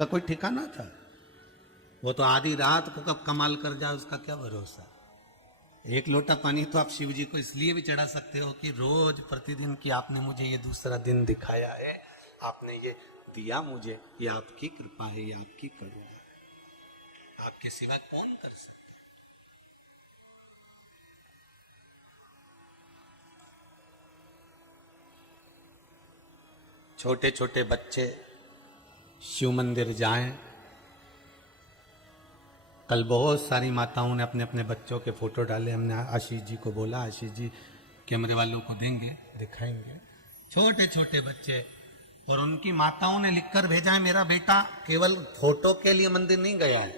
का कोई ठिकाना था। वो तो आधी रात को कब कमाल कर जाए उसका क्या भरोसा। एक लोटा पानी तो आप शिव जी को इसलिए भी चढ़ा सकते हो कि रोज प्रतिदिन की आपने मुझे ये दूसरा दिन दिखाया है, आपने ये दिया मुझे, ये आपकी कृपा है, ये आपकी करुणा है, आपके सिवा कौन कर सकता। छोटे छोटे बच्चे शिव मंदिर जाएं। कल बहुत सारी माताओं ने अपने अपने बच्चों के फोटो डाले। हमने आशीष जी को बोला, आशीष जी कैमरे वालों को देंगे, दिखाएंगे। छोटे छोटे बच्चे और उनकी माताओं ने लिखकर भेजा है, मेरा बेटा केवल फोटो के लिए मंदिर नहीं गया है।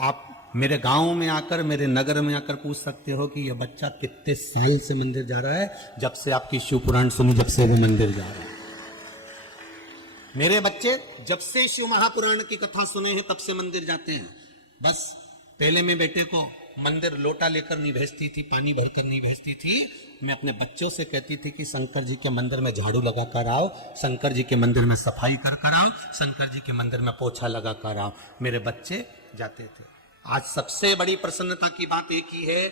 आप मेरे गांव में आकर, मेरे नगर में आकर पूछ सकते हो कि यह बच्चा कितने साल से मंदिर जा रहा है। जब से आपकी शिव पुराण सुनी, जब से वो मंदिर जा रहा है। मेरे बच्चे जब से शिव महापुराण की कथा सुने हैं तब से मंदिर जाते हैं। बस पहले मैं बेटे को मंदिर लोटा लेकर नहीं भेजती थी, पानी भरकर नहीं भेजती थी। मैं अपने बच्चों से कहती थी कि शंकर जी के मंदिर में झाड़ू लगा कर आओ, शंकर जी के मंदिर में सफाई कर कर आओ, शंकर जी के मंदिर में पोछा लगा कर आओ। मेरे बच्चे जाते थे। आज सबसे बड़ी प्रसन्नता की बात एक ही है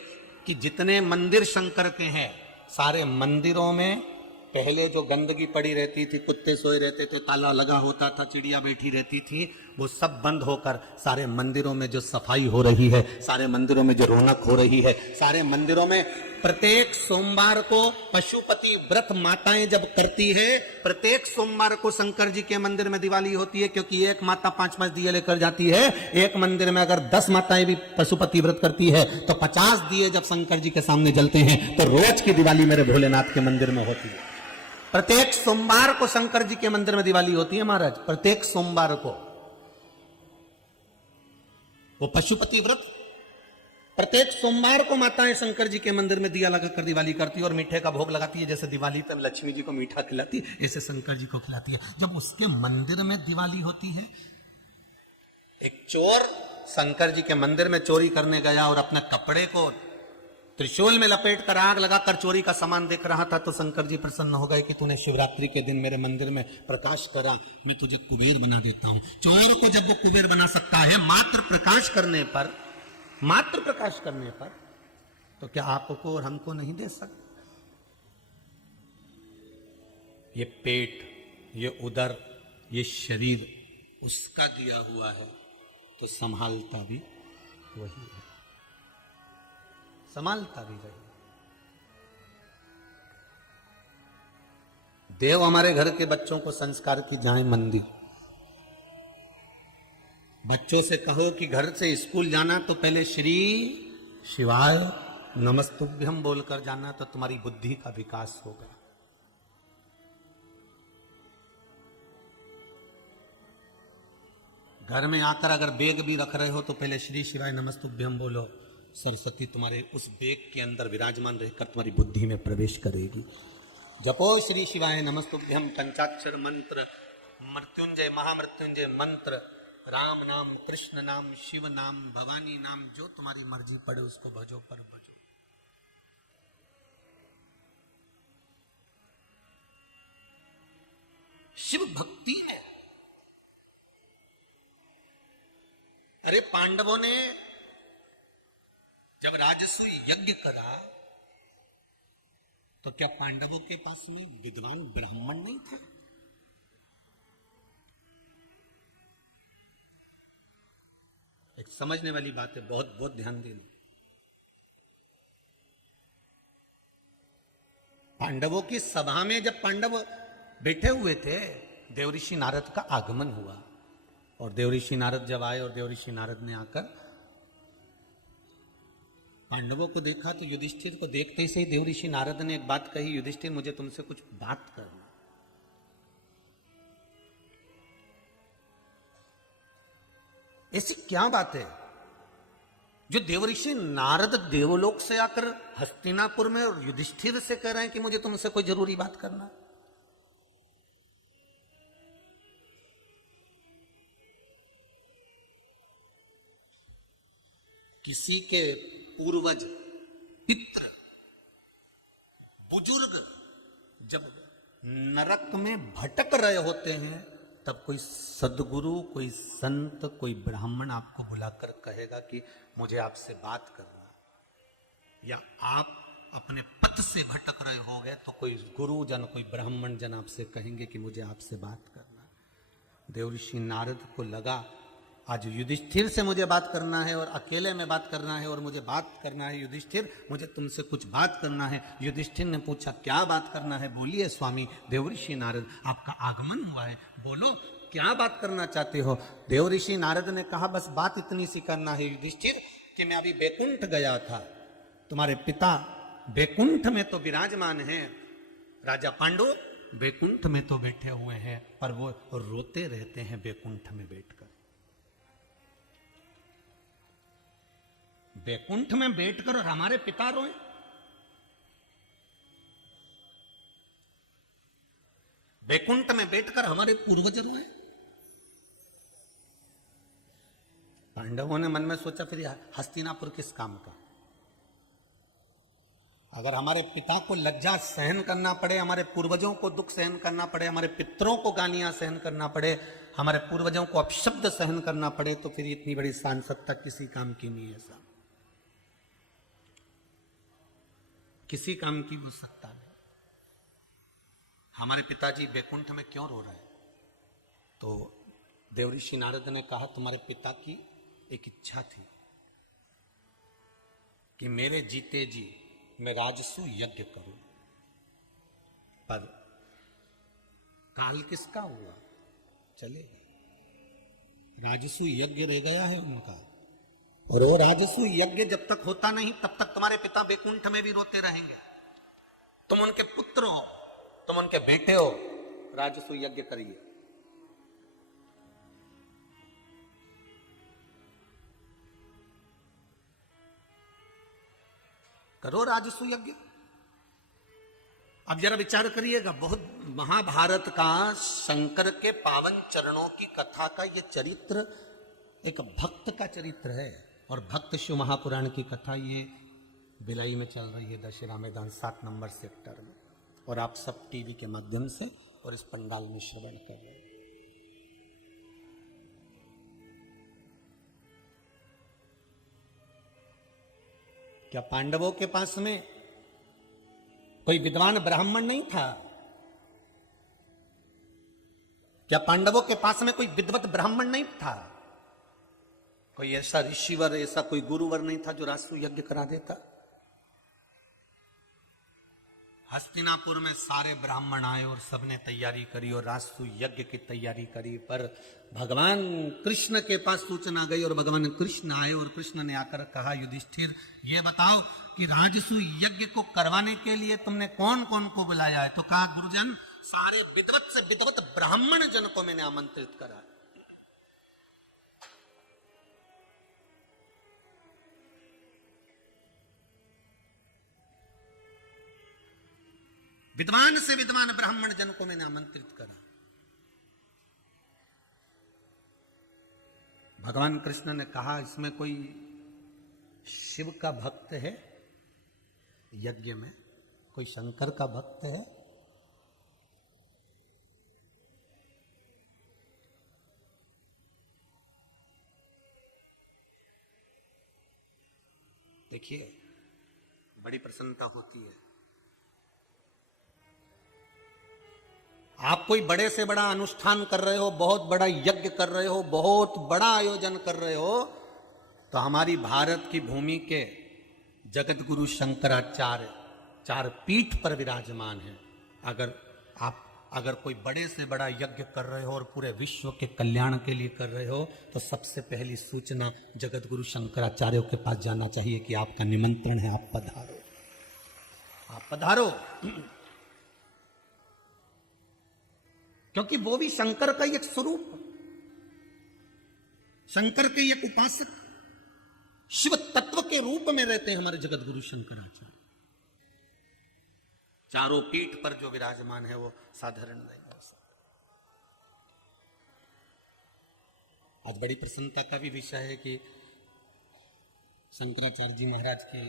कि जितने मंदिर शंकर के हैं, सारे मंदिरों में पहले जो गंदगी पड़ी रहती थी, कुत्ते सोए रहते थे, ताला लगा होता था, चिड़िया बैठी रहती थी, वो सब बंद होकर सारे मंदिरों में जो सफाई हो रही है, सारे मंदिरों में जो रौनक हो रही है, सारे मंदिरों में प्रत्येक सोमवार को पशुपति व्रत माताएं जब करती है, प्रत्येक सोमवार को शंकर जी के मंदिर में दिवाली होती है, क्योंकि एक माता 5-5 दिए लेकर जाती है। एक मंदिर में अगर 10 माताएं भी पशुपति व्रत करती है तो 50 दिए जब शंकर जी के सामने जलते हैं, तो रोज की दिवाली मेरे भोलेनाथ के मंदिर में होती है। प्रत्येक सोमवार को शंकर जी के मंदिर में दिवाली होती है महाराज, प्रत्येक सोमवार को। वो पशुपति व्रत प्रत्येक सोमवार को माताएं शंकर जी के मंदिर में दिया लगाकर दिवाली करती है और मीठे का भोग लगाती है। जैसे दिवाली पर लक्ष्मी जी को मीठा खिलाती है, ऐसे शंकर जी को खिलाती है। जब उसके मंदिर में दिवाली होती है, एक चोर शंकर जी के मंदिर में चोरी करने गया और अपने कपड़े को त्रिशूल में लपेट कर आग लगाकर चोरी का सामान देख रहा था, तो शंकर जी प्रसन्न हो गए कि तूने शिवरात्रि के दिन मेरे मंदिर में प्रकाश करा, मैं तुझे कुबेर बना देता हूं। चोर को जब वो कुबेर बना सकता है मात्र प्रकाश करने पर, मात्र प्रकाश करने पर, तो क्या आपको और हमको नहीं दे सकता? ये पेट, ये उदर, ये शरीर उसका दिया हुआ है, तो संभालता भी वही है, संभालता भी रहे। देव हमारे घर के बच्चों को संस्कार की जाए मंदिर। बच्चों से कहो कि घर से स्कूल जाना तो पहले श्री शिवाय नमस्तुभ्यम बोलकर जाना, तो तुम्हारी बुद्धि का विकास होगा। घर में आकर अगर बेग भी रख रहे हो तो पहले श्री शिवाय नमस्तुभ्यम बोलो। सरस्वती तुम्हारे उस बेग के अंदर विराजमान रहकर तुम्हारी बुद्धि में प्रवेश करेगी। जपो श्री शिवाय नमस्तुभ्यम पंचाक्षर मंत्र, मृत्युंजय महामृत्युंजय मंत्र, राम नाम, कृष्ण नाम, शिव नाम, भवानी नाम, जो तुम्हारी मर्जी पड़े उसको भजो पर भजो। शिव भक्ति है। अरे पांडवों ने जब राजसूय यज्ञ करा तो क्या पांडवों के पास में विद्वान ब्राह्मण नहीं था? एक समझने वाली बात है, बहुत बहुत ध्यान देना। पांडवों की सभा में जब पांडव बैठे हुए थे, देवऋषि नारद का आगमन हुआ और देवऋषि नारद जब आए और देवऋषि नारद ने आकर पांडवों को देखा, तो युधिष्ठिर को देखते ही से देवऋषि नारद ने एक बात कही, युधिष्ठिर मुझे तुमसे कुछ बात करना। ऐसी क्या बात है जो देवऋषि नारद देवलोक से आकर हस्तिनापुर में और युधिष्ठिर से कह रहे हैं कि मुझे तुमसे कोई जरूरी बात करना? किसी के पूर्वज, पितृ, बुजुर्ग जब नरक में भटक रहे होते हैं तब कोई सदगुरु, कोई संत, कोई ब्राह्मण आपको बुलाकर कहेगा कि मुझे आपसे बात करना, या आप अपने पथ से भटक रहे होगे तो कोई गुरु जन, कोई ब्राह्मण जन आपसे कहेंगे कि मुझे आपसे बात करना। देवऋषि नारद को लगा आज युधिष्ठिर से मुझे बात करना है और अकेले में बात करना है और मुझे बात करना है, युधिष्ठिर मुझे तुमसे कुछ बात करना है। युधिष्ठिर ने पूछा क्या बात करना है, बोलिए स्वामी देवऋषि नारद, आपका आगमन हुआ है, बोलो क्या बात करना चाहते हो। देवऋषि नारद ने कहा बस बात इतनी सी करना है युधिष्ठिर कि मैं अभी बैकुंठ गया था, तुम्हारे पिता बैकुंठ में तो विराजमान है, राजा पांडु बैकुंठ में तो बैठे हुए हैं, पर वो रोते रहते हैं बैकुंठ में बैठकर। बैकुंठ में बैठकर और हमारे पिता रोए, बैकुंठ में बैठकर हमारे पूर्वज रोए। पांडवों ने मन में सोचा फिर हस्तिनापुर किस काम का। अगर हमारे पिता को लज्जा सहन करना पड़े, हमारे पूर्वजों को दुख सहन करना पड़े, हमारे पितरों को गालियां सहन करना पड़े, हमारे पूर्वजों को अपशब्द सहन करना पड़े, तो फिर इतनी बड़ी सांसदता किसी काम की नहीं है साहब, किसी काम की हो सकता है। हमारे पिताजी बैकुंठ में क्यों रो रहे हैं? तो देवऋषि नारद ने कहा तुम्हारे पिता की एक इच्छा थी कि मेरे जीते जी मैं राजसु यज्ञ करूं, पर काल किसका हुआ, चलेगा, राजसु यज्ञ रह गया है उनका, और वो राजसु यज्ञ जब तक होता नहीं तब तक तुम्हारे पिता बैकुंठ में भी रोते रहेंगे। तुम उनके पुत्र हो, तुम उनके बेटे हो, राजसु यज्ञ करिए। करो राजसु यज्ञ। अब जरा विचार करिएगा, बहुत महाभारत का शंकर के पावन चरणों की कथा का यह चरित्र एक भक्त का चरित्र है, और भक्त शिव महापुराण की कथा ये भिलाई में चल रही है, दशहरा मैदान 7 नंबर सेक्टर में, और आप सब टीवी के माध्यम से और इस पंडाल में श्रवण कर रहे हैं। क्या पांडवों के पास में कोई विद्वान ब्राह्मण नहीं था? क्या पांडवों के पास में कोई विद्वत ब्राह्मण नहीं था? कोई ऐसा ऋषिवर, ऐसा कोई गुरुवर नहीं था जो राजसु यज्ञ करा देता? हस्तिनापुर में सारे ब्राह्मण आए और सबने तैयारी करी और राजसु यज्ञ की तैयारी करी, पर भगवान कृष्ण के पास सूचना गई और भगवान कृष्ण आए और कृष्ण ने आकर कहा युधिष्ठिर ये बताओ कि राजसु यज्ञ को करवाने के लिए तुमने कौन कौन को बुलाया है? तो कहा गुरुजन सारे विद्वत से विद्वत ब्राह्मण जन को मैंने आमंत्रित करा। विद्वान से विद्वान ब्राह्मण जन को मैंने आमंत्रित करा। भगवान कृष्ण ने कहा इसमें कोई शिव का भक्त है यज्ञ में, कोई शंकर का भक्त है? देखिए बड़ी प्रसन्नता होती है। आप कोई बड़े से बड़ा अनुष्ठान कर रहे हो, बहुत बड़ा यज्ञ कर रहे हो, बहुत बड़ा आयोजन कर रहे हो, तो हमारी भारत की भूमि के जगत गुरु शंकराचार्य 4 पीठ पर विराजमान हैं। अगर कोई बड़े से बड़ा यज्ञ कर रहे हो और पूरे विश्व के कल्याण के लिए कर रहे हो, तो सबसे पहली सूचना जगत गुरु शंकराचार्यों के पास जाना चाहिए कि आपका निमंत्रण है, आप पधारो, आप पधारो। क्योंकि वो भी शंकर का एक स्वरूप, शंकर के एक उपासक, शिव तत्व के रूप में रहते हैं हमारे जगत गुरु शंकराचार्य। 4 पीठ पर जो विराजमान है वो साधारण नहीं हो सकता। आज बड़ी प्रसन्नता का भी विषय है कि शंकराचार्य जी महाराज के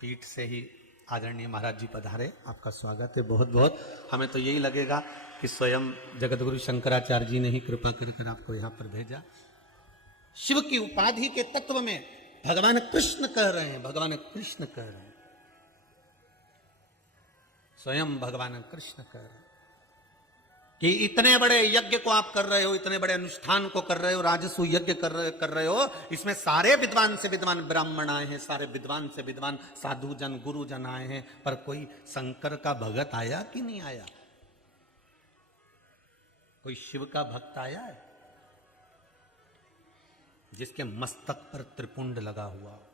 पीठ से ही आदरणीय महाराज जी पधारे, आपका स्वागत है बहुत बहुत। हमें तो यही लगेगा कि स्वयं जगतगुरु शंकराचार्य जी ने ही कृपा कर आपको यहाँ पर भेजा। शिव की उपाधि के तत्व में भगवान कृष्ण कह रहे हैं, भगवान कृष्ण कह रहे हैं, स्वयं भगवान कृष्ण कह रहे हैं कि इतने बड़े यज्ञ को आप कर रहे हो, इतने बड़े अनुष्ठान को कर रहे हो, राजसु यज्ञ कर रहे हो, इसमें सारे विद्वान से विद्वान ब्राह्मण आए हैं, सारे विद्वान से विद्वान साधु जन गुरु जन आए हैं, पर कोई शंकर का भगत आया कि नहीं आया? कोई शिव का भक्त आया है जिसके मस्तक पर त्रिपुंड लगा हुआ हो,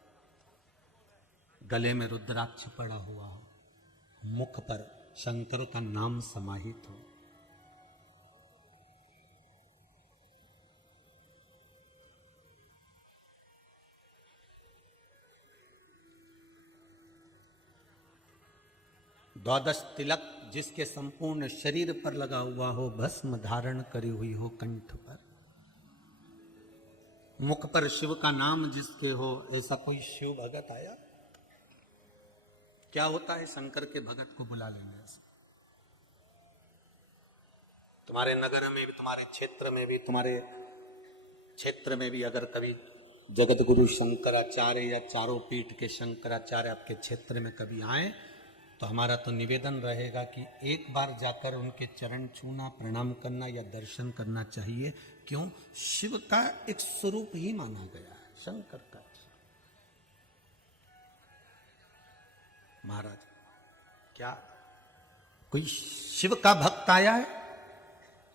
गले में रुद्राक्ष पड़ा हुआ हो, मुख पर शंकर का नाम समाहित हो? द्वादश तिलक जिसके संपूर्ण शरीर पर लगा हुआ हो, भस्म धारण करी हुई हो कंठ पर, मुख पर शिव का नाम जिसके हो, ऐसा कोई शिव भगत आया? क्या होता है शंकर के भगत को बुला लेने से? तुम्हारे नगर में भी, तुम्हारे क्षेत्र में भी, तुम्हारे क्षेत्र में भी अगर कभी जगत गुरु शंकराचार्य या चारों पीठ के शंकराचार्य आपके क्षेत्र में कभी आए, तो हमारा तो निवेदन रहेगा कि एक बार जाकर उनके चरण छूना, प्रणाम करना या दर्शन करना चाहिए। क्यों? शिव का एक स्वरूप ही माना गया है, शंकर का। महाराज, क्या कोई शिव का भक्त आया है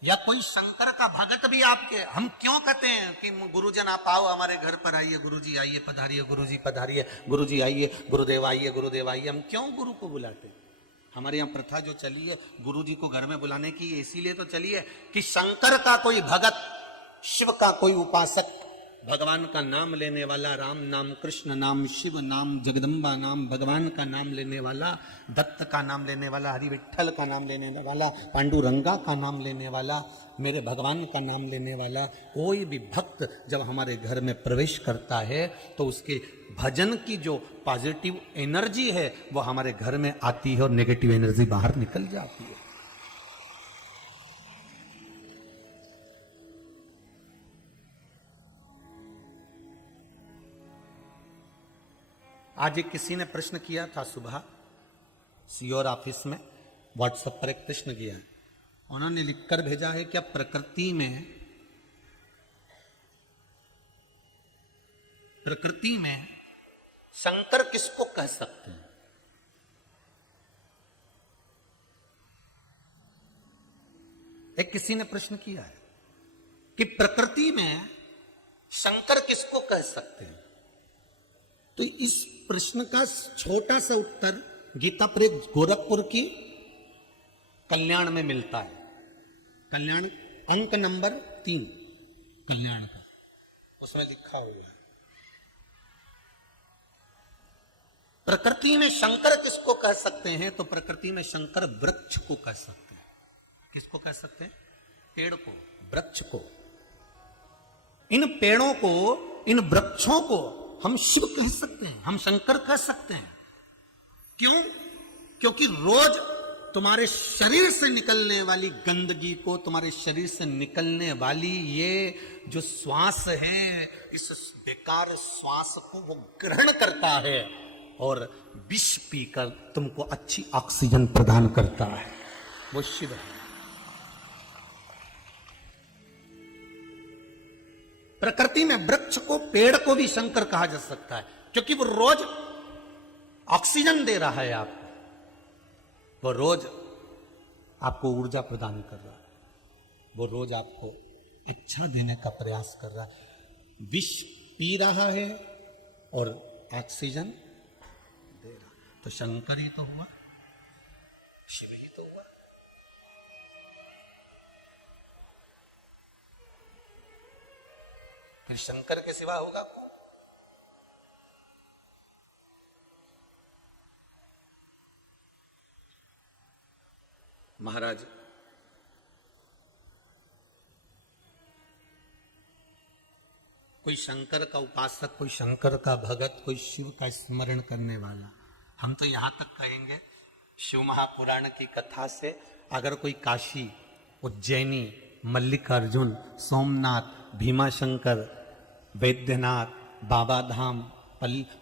या कोई शंकर का भगत भी आपके? हम क्यों कहते हैं कि गुरुजन आप आओ हमारे घर पर आइए, गुरुजी आइए पधारिए, गुरुजी पधारिए, गुरुजी आइए, गुरुदेव आइए, गुरुदेव आइए। हम क्यों गुरु को बुलाते? हमारे यहाँ प्रथा जो चली है गुरुजी को घर में बुलाने की, इसीलिए तो चली है कि शंकर का कोई भगत, शिव का कोई उपासक, भगवान का नाम लेने वाला, राम नाम, कृष्ण नाम, शिव नाम, जगदम्बा नाम, भगवान का नाम लेने वाला, दत्त का नाम लेने वाला, हरि विठ्ठल का नाम लेने वाला, पांडुरंगा का नाम लेने वाला, मेरे भगवान का नाम लेने वाला कोई भी भक्त जब हमारे घर में प्रवेश करता है तो उसके भजन की जो पॉजिटिव एनर्जी है वो हमारे घर में आती है और नेगेटिव एनर्जी बाहर निकल जाती है। आज एक किसी ने प्रश्न किया था सुबह सीओर ऑफिस में, व्हाट्सएप पर एक प्रश्न किया है, उन्होंने लिखकर भेजा है क्या प्रकृति में शंकर किसको कह सकते हैं? एक किसी ने प्रश्न किया है कि प्रकृति में शंकर किसको कह सकते हैं। तो इस प्रश्न का छोटा सा उत्तर गीता प्रेस गोरखपुर की कल्याण में मिलता है। कल्याण अंक नंबर 3 कल्याण का, उसमें लिखा हुआ है प्रकृति में शंकर किसको कह सकते हैं। तो प्रकृति में शंकर वृक्ष को कह सकते हैं। किसको कह सकते हैं? पेड़ को, वृक्ष को। इन पेड़ों को, इन वृक्षों को हम शिव कह सकते हैं, हम शंकर कह सकते हैं। क्यों? क्योंकि रोज तुम्हारे शरीर से निकलने वाली गंदगी को, तुम्हारे शरीर से निकलने वाली ये जो श्वास है, इस बेकार श्वास को वो ग्रहण करता है और विष पीकर तुमको अच्छी ऑक्सीजन प्रदान करता है, वो शिव है। प्रकृति में वृक्ष को, पेड़ को भी शंकर कहा जा सकता है क्योंकि वो रोज ऑक्सीजन दे रहा है आपको, वो रोज आपको ऊर्जा प्रदान कर रहा है, वो रोज आपको अच्छा देने का प्रयास कर रहा है। विष पी रहा है और ऑक्सीजन दे रहा है। तो शंकर ही तो हुआ, शिव ही तो हुआ। फिर शंकर के सिवा होगा कौन? महाराज, कोई शंकर का उपासक, कोई शंकर का भगत, कोई शिव का स्मरण करने वाला हम तो यहां तक कहेंगे शिव महापुराण की कथा से अगर कोई काशी, उज्जैनी, मल्लिकार्जुन, सोमनाथ, भीमाशंकर, वैद्यनाथ, बाबा धाम,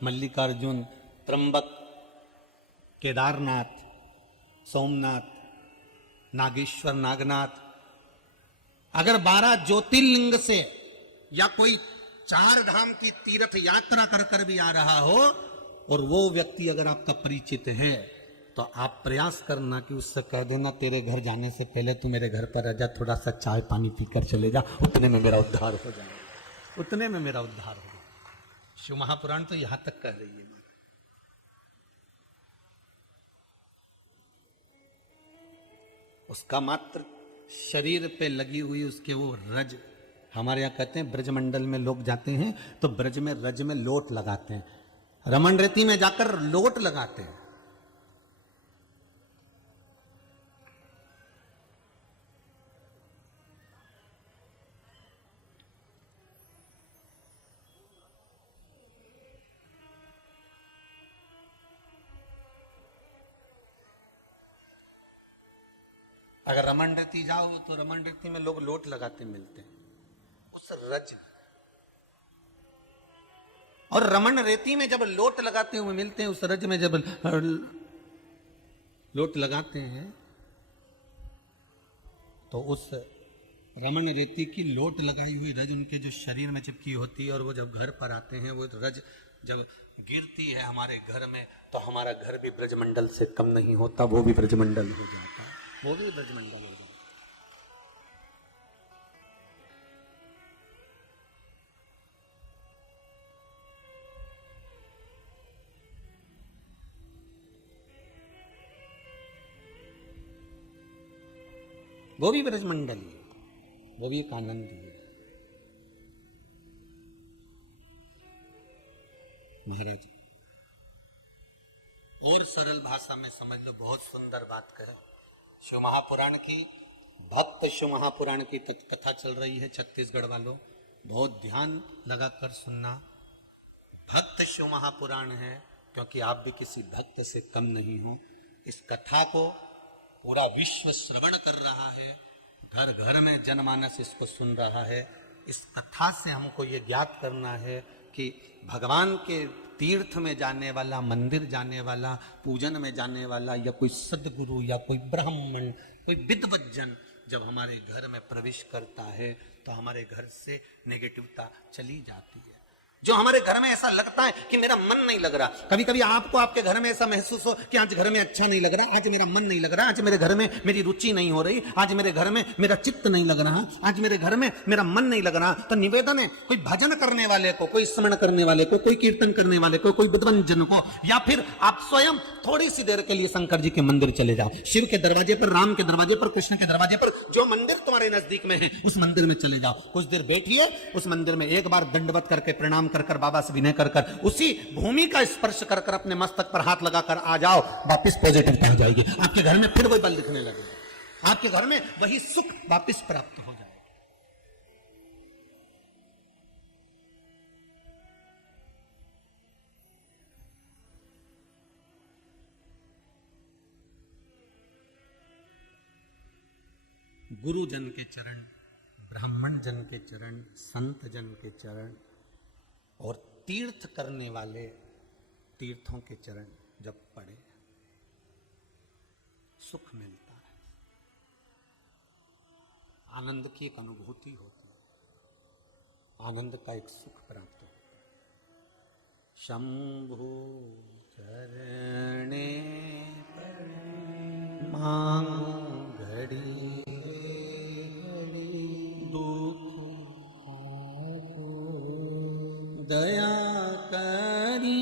मल्लिकार्जुन, त्र्यंबक, केदारनाथ, सोमनाथ, नागेश्वर, नागनाथ, अगर 12 ज्योतिर्लिंग से या कोई 4 धाम की तीर्थ यात्रा कर कर भी आ रहा हो और वो व्यक्ति अगर आपका परिचित है तो आप प्रयास करना कि उससे कह देना तेरे घर जाने से पहले तू मेरे घर पर आ जा, थोड़ा सा चाय पानी पीकर चले जा, उतने में मेरा उद्धार हो जाएगा, उतने में मेरा उद्धार हो जाएगा। शिव महापुराण तो यहां तक कह रही है। उसका मात्र शरीर पे लगी हुई उसके वो रज, हमारे यहां कहते हैं ब्रजमंडल में लोग जाते हैं तो ब्रज में रज में लोट लगाते हैं, रमन रेती में जाकर लोट लगाते हैं। अगर रमन रेती जाओ तो रमन रेती में लोग लोट लगाते मिलते हैं उस रज में। और रमन रेती में जब लोट लगाते हुए मिलते हैं, उस रज में जब लोट लगाते हैं तो उस रमन रेती की लोट लगाई हुई रज उनके जो शरीर में चिपकी होती है, और वो जब घर पर आते हैं वो रज जब गिरती है हमारे घर में तो हमारा घर भी ब्रजमंडल से कम नहीं होता, वो भी ब्रजमंडल हो जाता है, वो भी ब्रजमंडल हो जाता है। वो भी ब्रजमंडल है, वो भी एक आनंद है। महाराज और सरल भाषा में समझ लो, बहुत सुंदर बात करें। शिव महापुराण की, भक्त शिव महापुराण की कथा चल रही है छत्तीसगढ़ वालों, बहुत ध्यान लगाकर सुनना। भक्त शिव महापुराण है क्योंकि आप भी किसी भक्त से कम नहीं हो। इस कथा को पूरा विश्व श्रवण कर रहा है, घर घर में जनमानस इसको सुन रहा है। इस कथा से हमको ये ज्ञात करना है कि भगवान के तीर्थ में जाने वाला, मंदिर जाने वाला, पूजन में जाने वाला, या कोई सदगुरु या कोई ब्राह्मण, कोई विद्वज्जन जब हमारे घर में प्रवेश करता है तो हमारे घर से नेगेटिवता चली जाती है। जो हमारे घर में ऐसा लगता है कि मेरा मन नहीं लग रहा, कभी कभी आपको आपके घर में ऐसा महसूस हो कि आज घर में अच्छा नहीं लग रहा, आज मेरा मन नहीं लग रहा, आज मेरे घर में मेरी रुचि नहीं हो रही, आज मेरे घर में मेरा चित्त नहीं लग रहा, आज मेरे घर में मेरा मन नहीं लग रहा, तो निवेदन है कोई भजन करने वाले को, कोई स्मरण करने वाले को, कोई कीर्तन करने वाले को, कोई विद्वंजन को, या फिर आप स्वयं थोड़ी सी देर के लिए शंकर जी के मंदिर चले जाओ, शिव के दरवाजे पर, राम के दरवाजे पर, कृष्ण के दरवाजे पर, जो मंदिर तुम्हारे नजदीक में है उस मंदिर में चले जाओ, कुछ देर बैठिए उस मंदिर में, एक बार दंडवत करके प्रणाम कर बाबा से विनय कर उसी भूमि का स्पर्श कर अपने मस्तक पर हाथ लगाकर आ जाओ, वापस पॉजिटिव आ जाएगी, आपके घर में फिर वही बल दिखने लगेगा, आपके घर में वही सुख वापस प्राप्त हो जाएगा। गुरुजन के चरण, ब्राह्मण जन के चरण, संत जन के चरण और तीर्थ करने वाले तीर्थों के चरण जब पड़े, सुख मिलता है, आनंद की एक अनुभूति होती है, आनंद का एक सुख प्राप्त होता है। शंभु चरणे मांगो घड़ी दया करी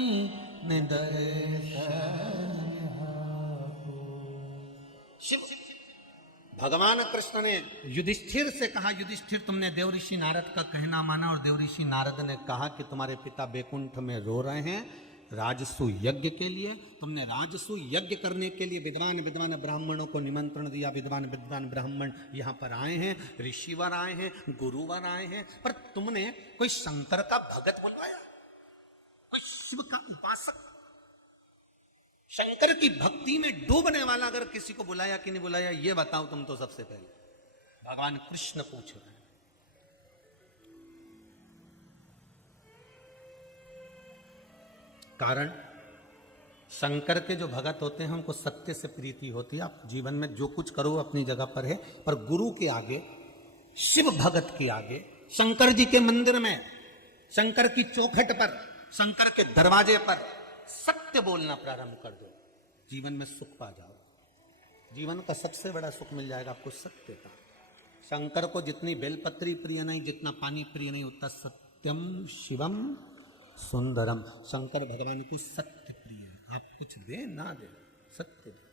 शिव। भगवान कृष्ण ने युधिष्ठिर से कहा, युधिष्ठिर तुमने देवऋषि नारद का कहना माना, और देवऋषि नारद ने कहा कि तुम्हारे पिता बैकुंठ में रो रहे हैं राजसु यज्ञ के लिए, तुमने राजसु यज्ञ करने के लिए विद्वान विद्वान ब्राह्मणों को निमंत्रण दिया, विद्वान विद्वान ब्राह्मण यहाँ पर आए हैं, ऋषिवर आए हैं, गुरुवर आए हैं, पर तुमने कोई शंकर का भगत बुलवाया, कोई शिव का उपासक, शंकर की भक्ति में डूबने वाला अगर किसी को बुलाया कि नहीं बुलाया, ये बताओ तुम तो सबसे पहले। भगवान कृष्ण पूछ रहे हैं। कारण शंकर के जो भगत होते हैं उनको सत्य से प्रीति होती है। आप जीवन में जो कुछ करो अपनी जगह पर है, पर गुरु के आगे, शिव भगत के आगे, शंकर जी के मंदिर में, शंकर की चौखट पर, शंकर के दरवाजे पर सत्य बोलना प्रारंभ कर दो, जीवन में सुख पा जाओ। जीवन का सबसे बड़ा सुख मिल जाएगा आपको सत्य का। शंकर को जितनी बेलपत्री प्रिय नहीं, जितना पानी प्रिय नहीं, उतना सत्यम शिवम सुंदरम। शंकर भगवान को सत्य प्रिय है। आप कुछ दे ना दे, सत्य दे।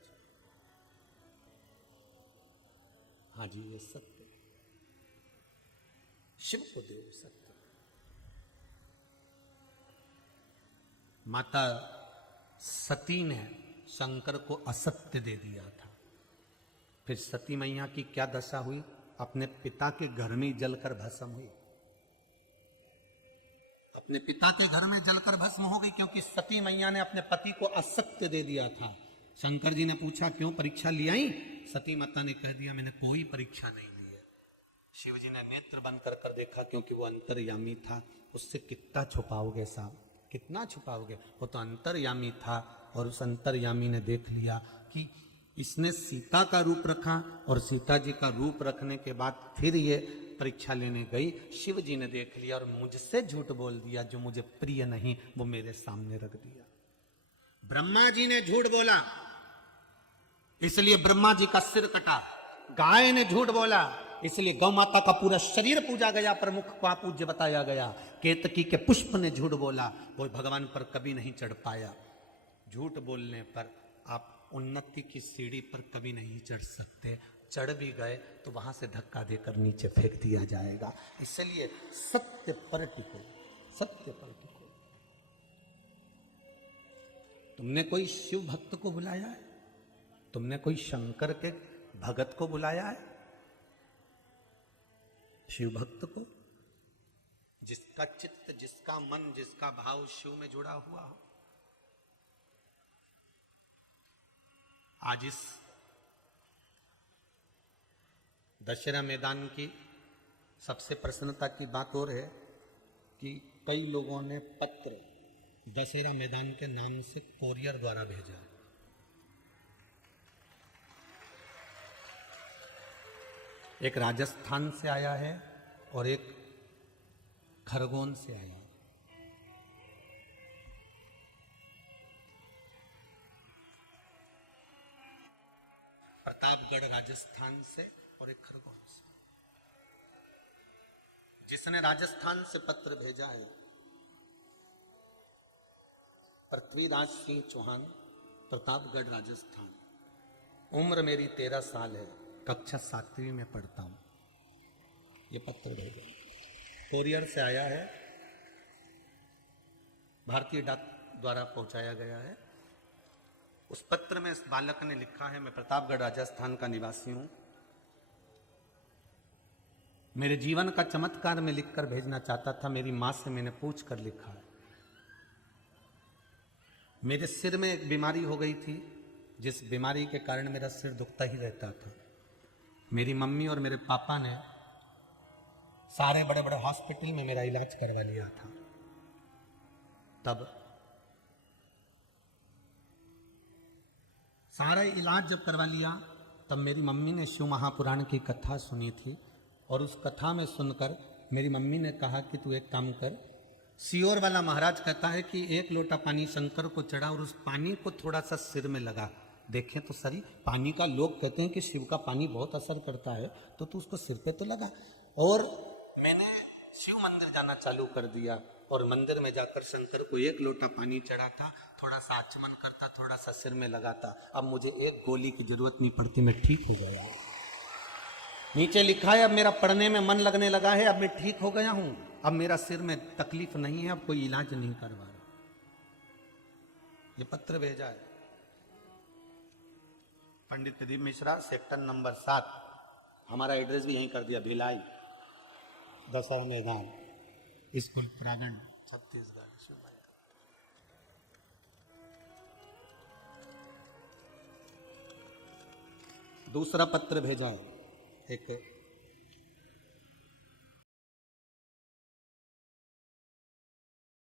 हाँ जी, ये सत्य शिव को दे सत्य। माता सती ने शंकर को असत्य दे दिया था। फिर सती मैया की क्या दशा हुई? अपने पिता के घर में जलकर भस्म हुई। अपने पिता के घर में जलकर भस्म हो गई, क्योंकि सती मैया ने अपने पति को असत्य दे दिया था। शंकर जी ने पूछा क्यों, परीक्षा ली आई? सती माता ने कह दिया मैंने कोई परीक्षा नहीं ली है। शिव जी ने नेत्र बंद कर देखा, क्योंकि वो अंतर्यामी था। उससे कितना छुपाओगे साहब, कितना छुपाओगे? वो तो अंतर्यामी था, और उस अंतर्यामी ने देख लिया कि इसने सीता का रूप रखा, और सीता जी का रूप रखने के बाद फिर ये परीक्षा लेने गई। शिव जी ने देख लिया और मुझसे झूठ बोल दिया, जो मुझे प्रिय नहीं वो मेरे सामने रख दिया। ब्रह्मा जी ने झूठ बोला, इसलिए ब्रह्मा जी का सिर कटा। गाय ने झूठ बोला, इसलिए गौ माता का पूरा शरीर पूजा गया, प्रमुख का पूज्य बताया गया। केतकी के पुष्प ने झूठ बोला, वो भगवान पर कभी नहीं चढ़ पाया। झूठ बोलने पर आप उन्नति की सीढ़ी पर कभी नहीं चढ़ सकते। चढ़ भी गए तो वहां से धक्का देकर नीचे फेंक दिया जाएगा। इसलिए सत्य पर टिको, सत्य पर टिको। तुमने कोई शिव भक्त को बुलाया है? तुमने कोई शंकर के भगत को बुलाया है? शिव भक्त को, जिसका चित्त, जिसका मन, जिसका भाव शिव में जुड़ा हुआ हो। आज इस दशहरा मैदान की सबसे प्रसन्नता की बात और है कि कई लोगों ने पत्र दशहरा मैदान के नाम से कोरियर द्वारा भेजा। एक राजस्थान से आया है और एक खरगोन से आया है। प्रतापगढ़ राजस्थान से और एक खरगोन से। जिसने राजस्थान से पत्र भेजा है, पृथ्वीराज सिंह चौहान, प्रतापगढ़ राजस्थान। उम्र मेरी 13 साल है, कक्षा 7वीं में पढ़ता हूं। ये पत्र भेजा कोरियर से आया है, भारतीय डाक द्वारा पहुंचाया गया है। उस पत्र में इस बालक ने लिखा है, मैं प्रतापगढ़ राजस्थान का निवासी हूं। मेरे जीवन का चमत्कार में लिखकर भेजना चाहता था। मेरी मां से मैंने पूछ कर लिखा है। मेरे सिर में एक बीमारी हो गई थी, जिस बीमारी के कारण मेरा सिर दुखता ही रहता था। मेरी मम्मी और मेरे पापा ने सारे बड़े बड़े हॉस्पिटल में मेरा इलाज करवा लिया था। तब सारा इलाज जब करवा लिया, तब मेरी मम्मी ने शिव महापुराण की कथा सुनी थी, और उस कथा में सुनकर मेरी मम्मी ने कहा कि तू एक काम कर। सियोर वाला महाराज कहता है कि एक लोटा पानी शंकर को चढ़ा और उस पानी को थोड़ा सा सिर में लगा। देखें तो सही, पानी का लोग कहते हैं कि शिव का पानी बहुत असर करता है, तो तू उसको सिर पे तो लगा। और मैंने शिव मंदिर जाना चालू कर दिया, और मंदिर में जाकर शंकर को एक लोटा पानी चढ़ाता, थोड़ा सा आचमन करता, थोड़ा सा सिर में लगाता। अब मुझे एक गोली की जरूरत नहीं पड़ती, मैं ठीक हो गया। नीचे लिखा है, अब मेरा पढ़ने में मन लगने लगा है, अब मैं ठीक हो गया हूं, अब मेरा सिर में तकलीफ नहीं है, अब कोई इलाज नहीं करवा रहा। ये पत्र भेजा है पंडित प्रदीप मिश्रा, सेक्टर नंबर 7। हमारा एड्रेस भी यहीं कर दिया, भिलाई, दशहरा मैदान, स्कूल प्रांगण, छत्तीसगढ़। दूसरा पत्र भेजा है एक